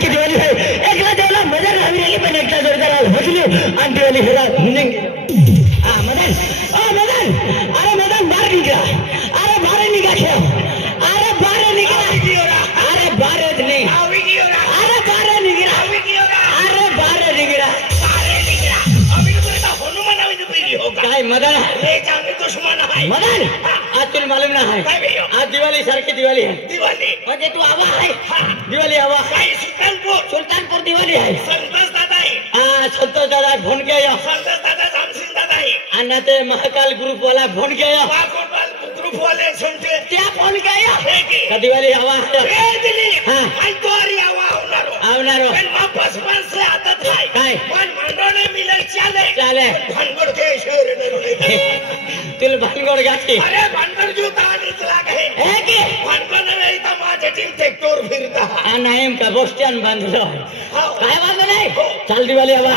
सारखी दिवाळी आहे एकला देवला मदन हवी राहिली पण एकला जोरदार भजलो आणि दिवाळी हेरा निघून हा मदन अरे मदन बाहर निघा अरे बाहर निघा खेळ अरे बाहर निघा अरे बाहर नहीं अरे बाहर निघा अरे बाहर निघा काय मदन मदन आज तुला मालूम ना है आज दिवाळी सारखी दिवाळी है म्हणजे तू आवा आहे दिवाळी आवा सुलतानपूर दिवाळी आहे संतोष दादा फोन किया अन्ना ते महाकाल ग्रुप वाला फोन किया ग्रुप वाले सुनते क्या फोन किया का दिवाळी आवा हां आवनारो बचपन से आदत है काय पण भांडोने मिले चाले भांगड़ के शहर ने तिल भांगड़ गाठी अरे भांगड़ जो ताणीच लागे है की भांगड़ नाही तर माझे टीम ट्रॅक्टर फिरता आ नाहीम का बस स्टँड बांधलो काय बांधलं नाही चाल दिवाळी आवा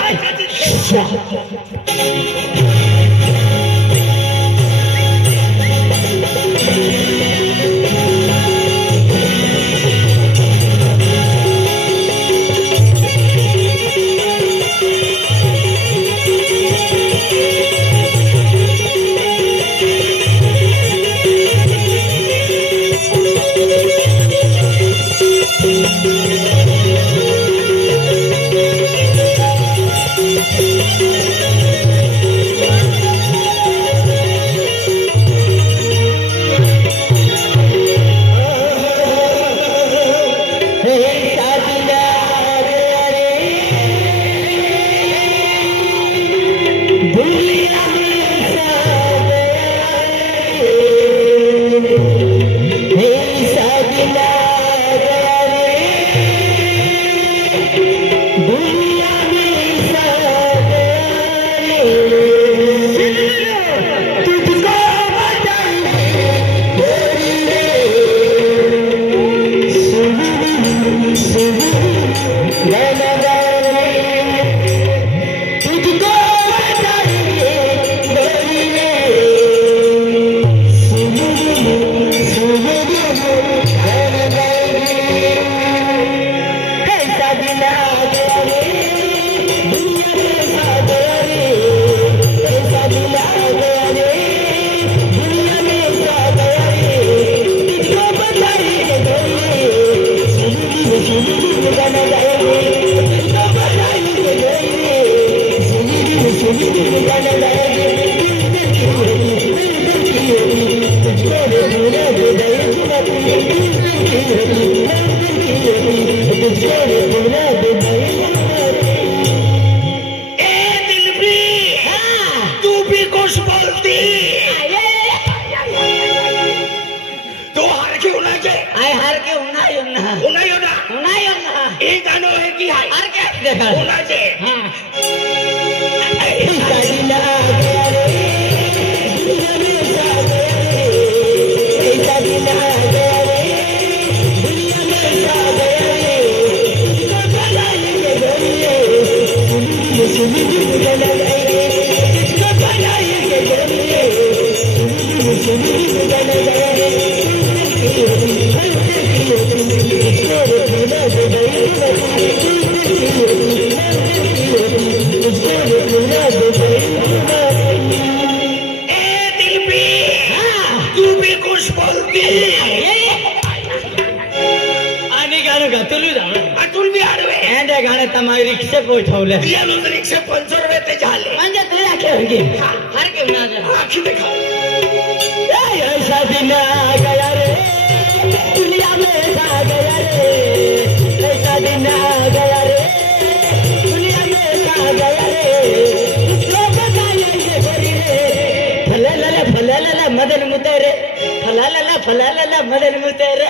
मदन मुतेरे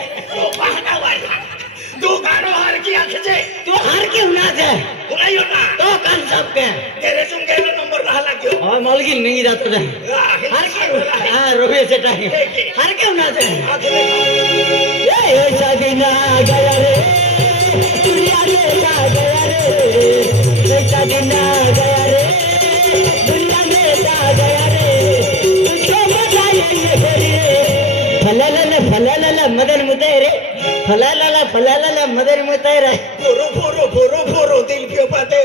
तू गानो हार की आखजे तू हार की होना है उनाई होना तो कान सब के तेरे सुन के नंबर रहा क्यों और मौलगी नहीं जाता है हार के हां रोबे से टाइम हार के होना है ये ऐसा दिन आ गया रे दुनिया में आ गया रे ऐसा दिन आ गया रे दुनिया में आ गया रे तुझको बताइए ये गोरी फलाला मदन मुतेरे फलाला मदन मुतेरे पता है भोरो भोरो भोरो भोरो दिल पे पते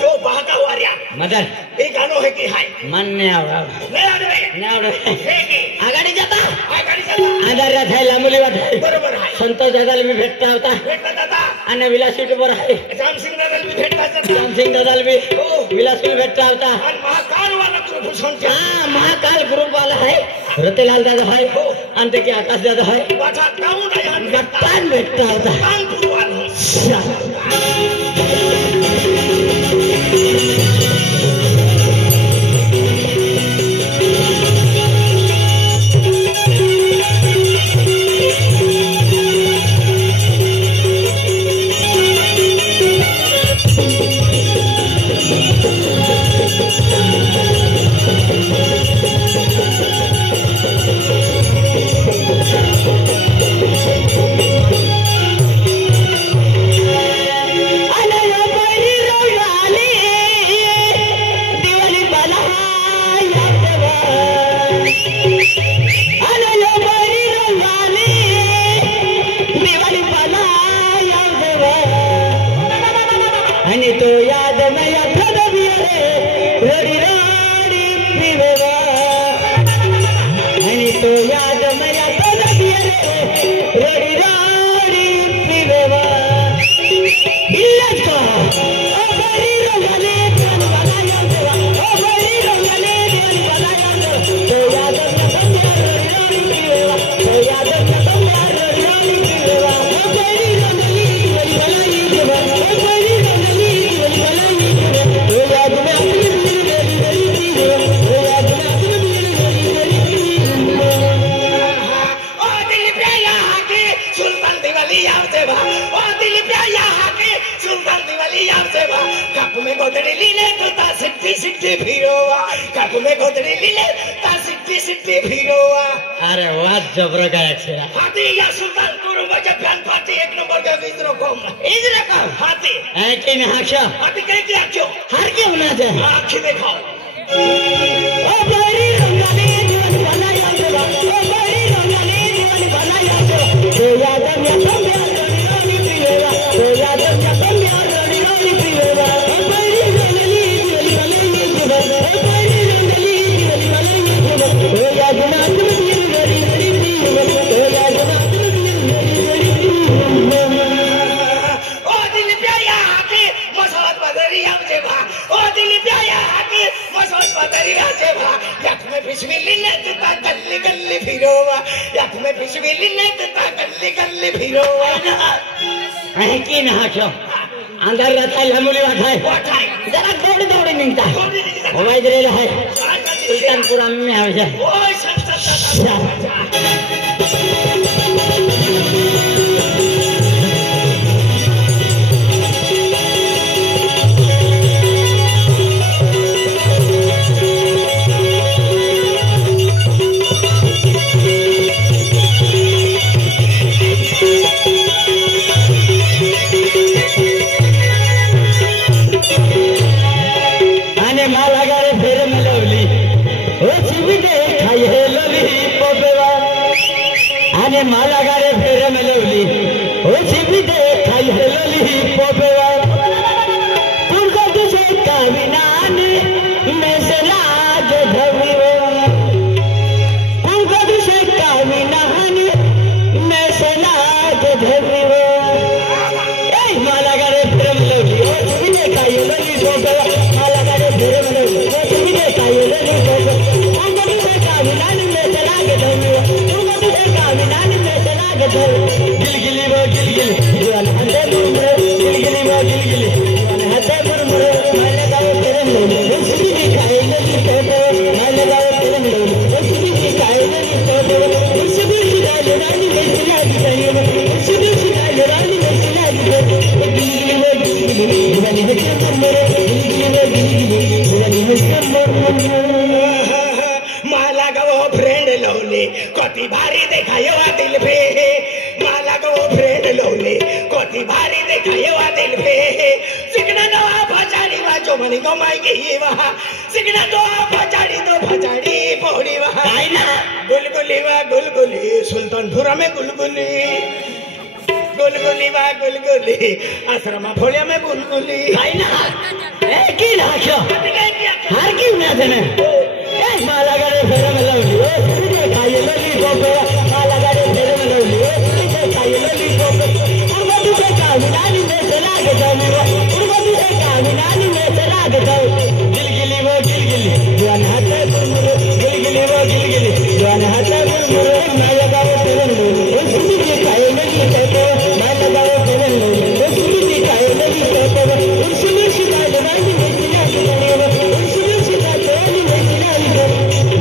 तो बागा वारिया मदन ये गानो है कि हाय मन नहीं आवड़ा नहीं आवडे आगाडी जाता आगाडी जाता अंधार रात है लांबुली वाट है बरोबर आहे संतोष दादाला मी भेटता होता आणि विलासवीट बर आहे रामसिंग दादाला भी भेटता जाता रामसिंग दादाला भी विलासवीट भेटता होता आणि महाकाल वाला ग्रुप संख्या महाकाल ग्रुप वाला है रतेलाल दादा है आणि ते की आकाश दादा है वाटा टाउन आहे गप्पान भेटता होता कानपूर वाला अरे वाह जबर गायक से हाथी या सुल्तानपुर में फैन पार्टी एक नंबर का इधर कम हाथी है कि नहीं हाक्षा हाथी कह क्या क्यों हार के होना चाहिए आंखें दिखाओ ओ बड़ी रंगाली जीवन बनाया देवा ओ बड़ी रंगाली जीवन बनाया देवा तो याद में सब याद रोनी पीवेगा तो याद में सब याद रोनी पीवेगा ओ बड़ी रंगाली जीवन बनाया देवा ओ बड़ी रंगाली जीवन बनाया देवा तो याद में पिछवी ने देता गल्ली गल्ली फिरोवा याद में पिछवी ने देता गल्ली गल्ली फिरोवा है कि ना हाशो अंदर रहता है लमुली वाठाए जरा दौड़ दौड़ निकलता है वो इधर है सुल्तानपुर में आ जाए ओए सच माला गारे फेरे में लवली ओ छिपी दे खाई है लवली पोपेवा तुमको तुझे काविनान में से लाज धविवा तुमको तुझे काविनान में से लाज धविवा ए माला गारे फेरे में लवली ओ छिपी दे खाई है लवली पोपेवा माला गारे फेरे में लवली ओ छिपी दे खाई है लवली पोपेवा तुमको तुझे काविनान में से लाज धविवा तुमको तुझे काविनान गिलगिली वो गिलगिली दीवान हंदे मुरमुरे गिलगिली वो गिलगिली दीवान हंदे मुरमुरे मैंने गाओ तेरे लोग उसकी भी खाए लगी तोते मैंने गाओ तेरे लोग उसकी भी खाए लगी तोते उसकी भी शिकायत रानी में चला दी चाहिए उसकी भी शिकायत रानी में चला दी चाहिए गिलगिली वो गिलगिली दीवान हंदे मुरमुरे गिलगिली वो गिलगिली दीवान हंदे मुरमुरे माला गाओ फ्रेंड लवली कति भारी देखायो दिल पे माला को फ्रेंड लवली कति भारी देखायो दिल पे सिकना तो भजाड़ी वाजो मनी को माई गई वहा सिकना तो भजाड़ी पौड़ी वहा गुलगुली वा गुलगुली सुल्तानपुरा में गुलगुली गुलगुली वा गुलगुली आश्रमा भोळ्या में गुलगुली काय ना ए की नाशो हार की ना देने ए माला गाडे फेरे में लावली ओ तुझे काय लली गोपे माला गाडे फेरे में लावली ओ तुझे काय लली गोपे उर्गा तुझे का विनानी में चला के जाऊंगा उर्गा तुझे का विनानी में चला के जाऊं गिलगिली वो गिलगिली जवान हाथे गुलगुली गिलगिली वो गिलगिली जवान हाथे गुलगुली मैं लगाओ फेरे में ओ तुझे काय लली गोपे मैं लगाओ फेरे में ओ तुझे काय लली गोपे उर्सुली शिदा लगाई में चला के जाऊंगा उर्सुली शिदा लगाई में चला के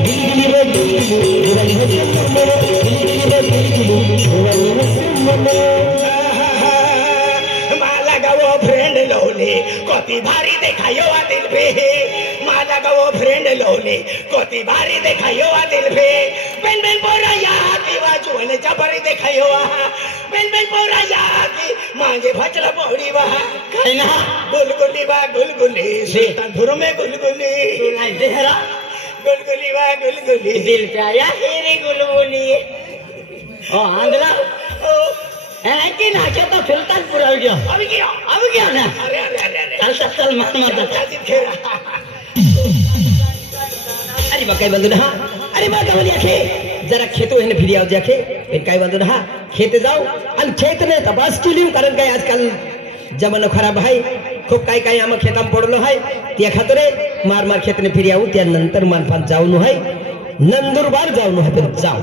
गिलगिली वो गिलगिली जवान हाथे गुलगुली गिलगिली वो गिलगिली जवान हाथे गुलगुली फ्रेंड लवले कोती भारी देखायो आ दिल पे माला गवो फ्रेंड लवले कोती भारी देखायो आ दिल पे बेन बेन पोरा या दीवा जुवले जबरी देखायो आ बेन बेन पोरा या की मांगे भचला पोड़ी वा काय ना गुलगुली वा गुलगुली सुल्तानपुर में गुलगुली सुनाई देहरा गुलगुली वा गुलगुली दिल पे आया हेरे गुलगुली ओ आंध्रा ओ की नाचो तो सुल्तानपुर आ गया ना अरे अरे अरे अरे चल मत मत अरे बा काय बंधू हा अरे बा गावली आखे जरा खेतो है फिरी आव जाके फिर काय बंधू हा खेत जाऊ आणि खेत ने तपास केली कारण काय आजकाल जमाना खराब आहे खूप काय काय आम खेताम पडलो आहे त्या खातरे मार मार खेत ने फिरी आऊ त्यानंतर मानपान जाऊन आहे नंदुरबार जाऊन आहे पण जाऊ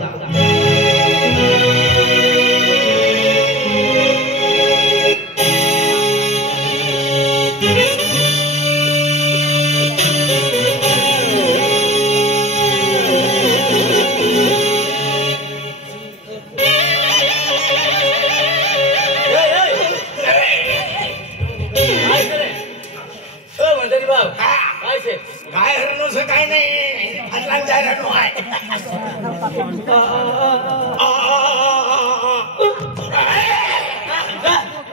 काय हरणो से काय नाही अटलांग जाय रहनो आहे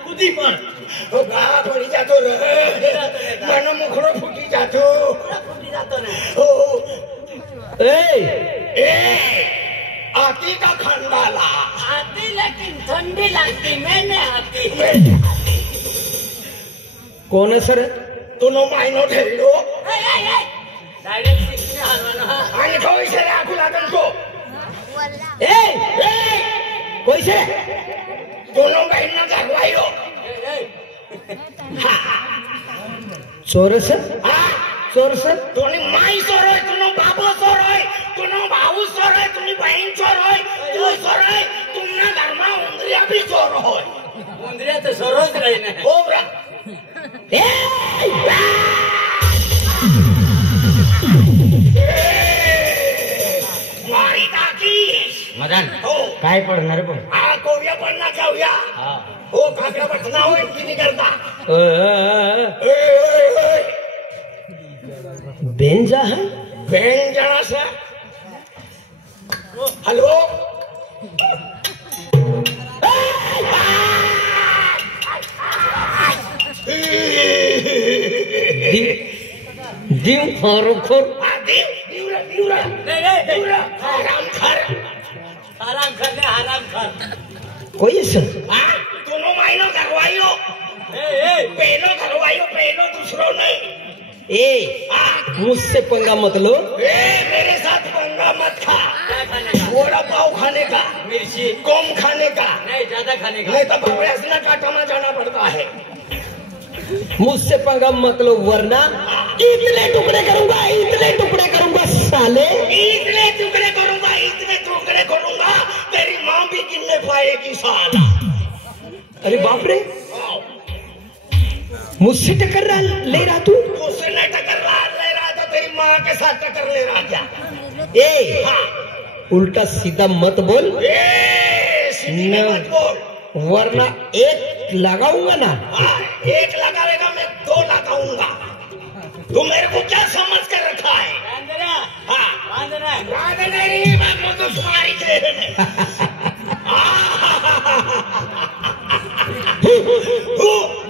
कुदी पण ओ गा पडी जातो रे मन मुखडो फुटी जातो ओ ए ए आती का खंडाला आती लेकिन ठंडी लगती मैंने आती कोण सर तुनो मायनो ठेवलो डायरेक्ट सीखने हलवाना आणि थोडी से आखू लागन तो ए कोई से तुनो बहिणा घरवायो चोरस हा चोरस तुनी माई चोर होय तुनो बाबो चोर होय तुनो भाऊ चोर होय तुनी बहीण चोर होय तू चोर होय तुमना घरमा उंदरिया भी चोर होय उंदरिया तो सरोज रही ना ओ ब्रा मारी टाकीस मदन हो काय पडणार पण हा कोव्या पडना जाऊया हा हो काकडा बटना होय किती करता ए बेंजा है बेन जणा सा हॅलो दिव फारुखोर आराम करने आराम कर कोई सर दोनों मायनो घरवायो पहलो घरवायो पहलो दूसरो नहीं ए मुझसे पंगा मत लो मेरे साथ पंगा मत खा वड़ा पाव खाने का मिर्ची कम खाने का नहीं ज्यादा खाने का नहीं तो भैंसना काटना जाना पड़ता है मुझसे पंगा मत लो वरना इतने टुकड़े करूंगा साले इतने टुकड़े करूंगा तेरी माँ भी गिनने पाएगी साला अरे बाप रे मुझसे टक्कर ले रहा तू मुझसे नहीं टक्कर ले रहा था तेरी माँ के साथ टक्कर ले रहा क्या ए उल्टा सीधा मत बोल सीधी में मत बोल वरना एक लगाऊंगा ना एक लगाएगा मैं 2 लगाऊंगा तू मेरे को क्या समझ कर रखा है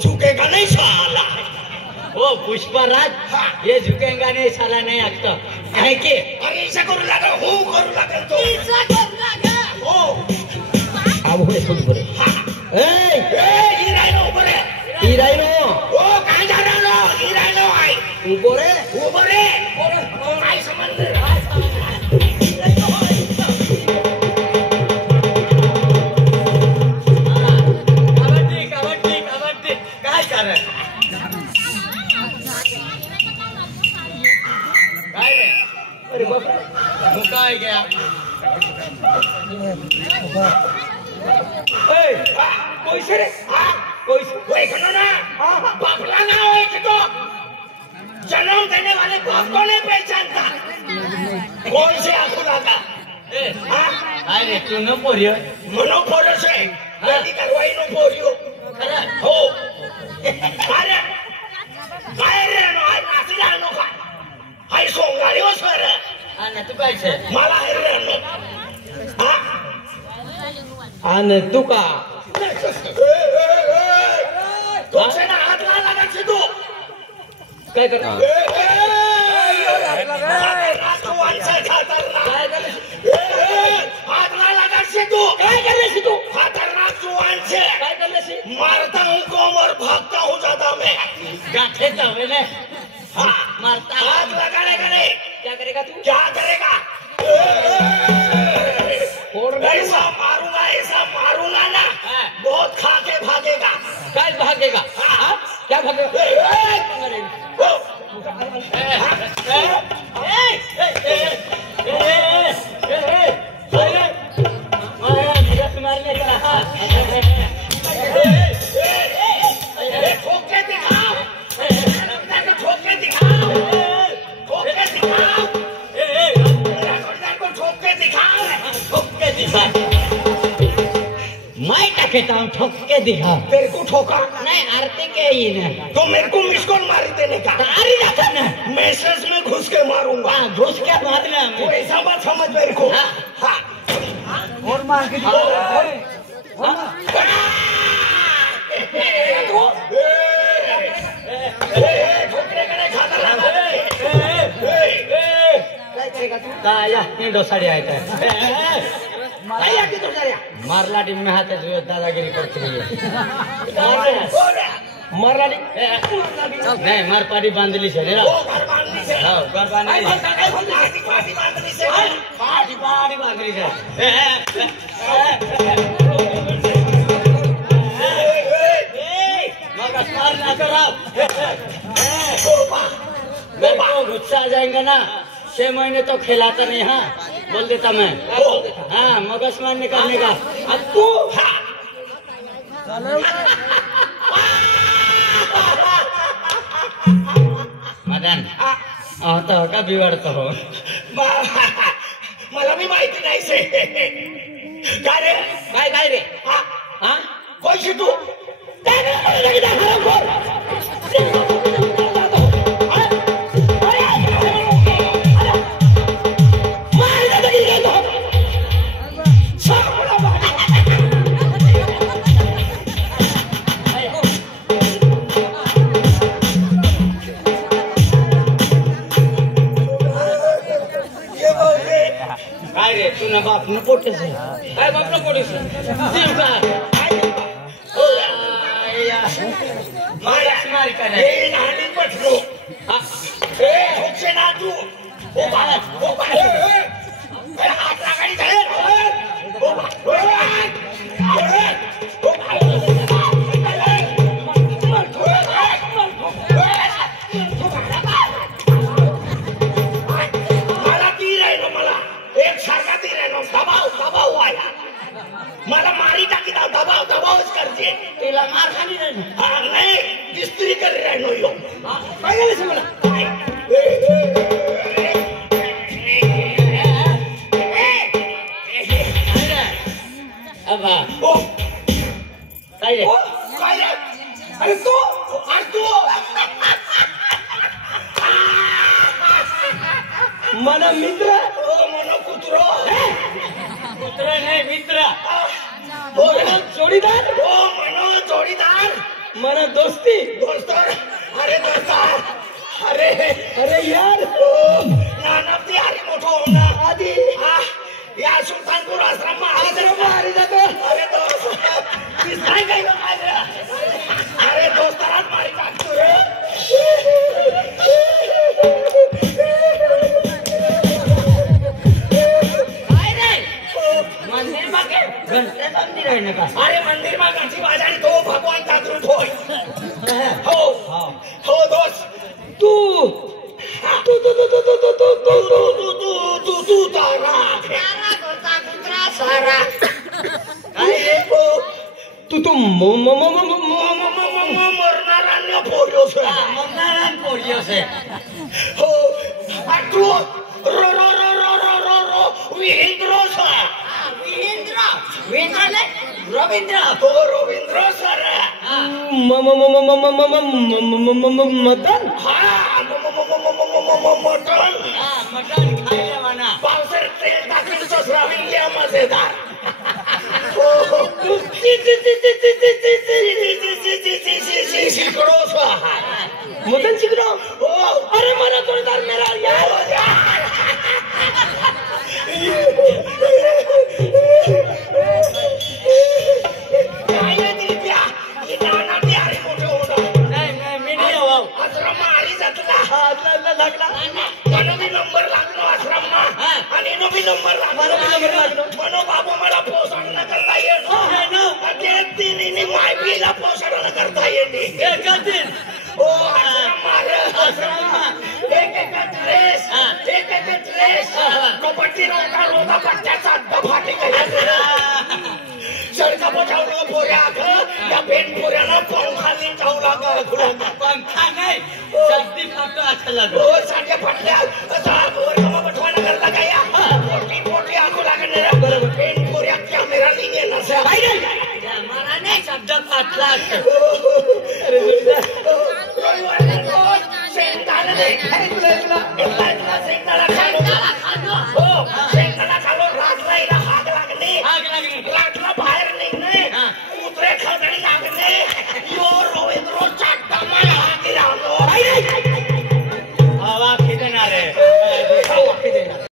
झुकेगा नहीं साला ओ पुष्पराज ये झुकेगा नहीं साला नहीं आता कहे के अरे ऐसा करू लगा हो करू लगा तो ऐसा करू लगा हो बाबू हे सुट बरे ए हिरायनो बरे हिरायनो ओ काय झालं हिरायनो आहे उभो रे काय संबंध कबड्डी काय कारण काय रे अरे बाप मुकाय गया ए पैसे रे पैसे कोई खनो ना बापला ना होए कि तो जन्म देने वाले बाप को नहीं पहचानता कौन से आंखों लगा काय रे तू न पोरियो मनो पोरो से लड़की करवाई नो पोरियो हो अरे काय रे नो हाय पासला नो का हाय सोंगारियो सर आणि तू काय छे मला हे रे नो आणि तू का तुझे ना हात ला लगा से तू काय कर हात ला लगा से तू काय करले तू खतरनाक जुआन से काय करले मारता हूँ कोमर भागता हूँ ज्यादा मैं गाठे जावे ने हाँ मारता हाथ लगाने का नहीं क्या करेगा तू क्या करेगा फोड़ ऐसा मारूंगा ना बहुत खा के भागेगा काय भागेगा हाँ? क्या भागेगा मारने का ठोक के दिखाओ ठोक के दिखाओ ठोक के दिखाओ ठोक के दिखाओ ठोक के दिखा मैं कहता हूँ ठोक के दिखा तेरे को ठोका नहीं आरती के ही ना तो मेरे को मिस कॉल मार देने का तारी जाता ना मैसेज में घुस के मारूंगा घुस के मारना तो ऐसा मत समझ मेरे को हाँ और मार के ठोकने का नहीं खाता या डोसाडी आहे मारलाडी में हाथ दादागिरी करते मारलाडी नहीं मारपाडी बांधली से रे घर बांधली से पाडी बांधली से मगर मार ना करो मेरे को गुस्सा आ जाएगा ना 6 महीने तो खिलाता नहीं हाँ बोल देता मैं हाँ मगज मार निकालने का अब तू मदन आता का बिवाडतो हो मला भी माहिती नाही से काय रे काय रे हाँ कोई तू काय रे तू ना बाप न पोटेस काय बाप न पोटेस जीव का मारी का ए नानी पटलो ए होचे ना तू ओ बा ए हात लगाडी झाले ओ मला तीर आहे ना मला एक सारखा तीर आहे ना दबाव आया मला मारी टाकी दबावच करते तिला मार खाली रे हाँ नहीं स्त्री कर रहे नो यो काय झालं से मला अबा ओ काय रे काय रे अरे तू आज तू मन मित्र ओ मनो कुत्रो पुत्र नाही मित्र ओ जोडीदार ओ मनो जोडीदार मन दोस्ती दोस्तर अरे दोस्तार अरे अरे यार ओ नानक ती अरे मोठो होना आधी या सुलतानपूर आश्रम मारी जातो अरे दोस्त दिसताय काय गं माझं? अरे दोस्तालाच मारी टाकतो रे. काय रे मंदिर मागे घंटे मंदिर आहे ना का अरे मंदिर मा गाठी बाजारी तो भगवान जागृत होय. हो हो दोस्त तू तू तू तू तू तू तू तू तू तू तू तू तू तारा सारा काय रे तू तू मरणारा न पोरियोस मरणारान पोरियोस आहे हो तू रो रो रो रो रो रो रो विहिंद्रोस वीरेंद्र नाही रवींद्र तो रवींद्र सर मटन हा मटण मटन खायला म्हणा पावसाळ्यात तेल टाकून ससरा विंग्या मजेदार मटन शिकलो हो अरे मला जोरदार मेरा यार मी नाही हवा लागला नंबर लागलो आश्रम आणि नंबर लागलो म्हणून बाबू मला पोषण न करता येत तिने मायबीला पोषण न करता येते ओ एक ड्रेस कबड्डी रोता पट्ट्याचा अड्डा फाटी सडका बचावलं पोऱ्या या पेन पोऱ्यानं पंखाली जाऊ लागलं पंखा नाही सर्दी फाटतो असं लागलो हो साठ्या फाटल्या वर्गमा बठवायला करता काय पोटी पोटी आखू लागणार बरोबर पेन पोऱ्या कॅमेरा लिहिणे नसा मला नाही शब्द फाटला शेंगदाणा खालो राजलाईला हाग लागणे लाटला बाहेर निघणे उतरे खळखळी लागणे यो रवींद्र चाट्टा मला हाती राहतो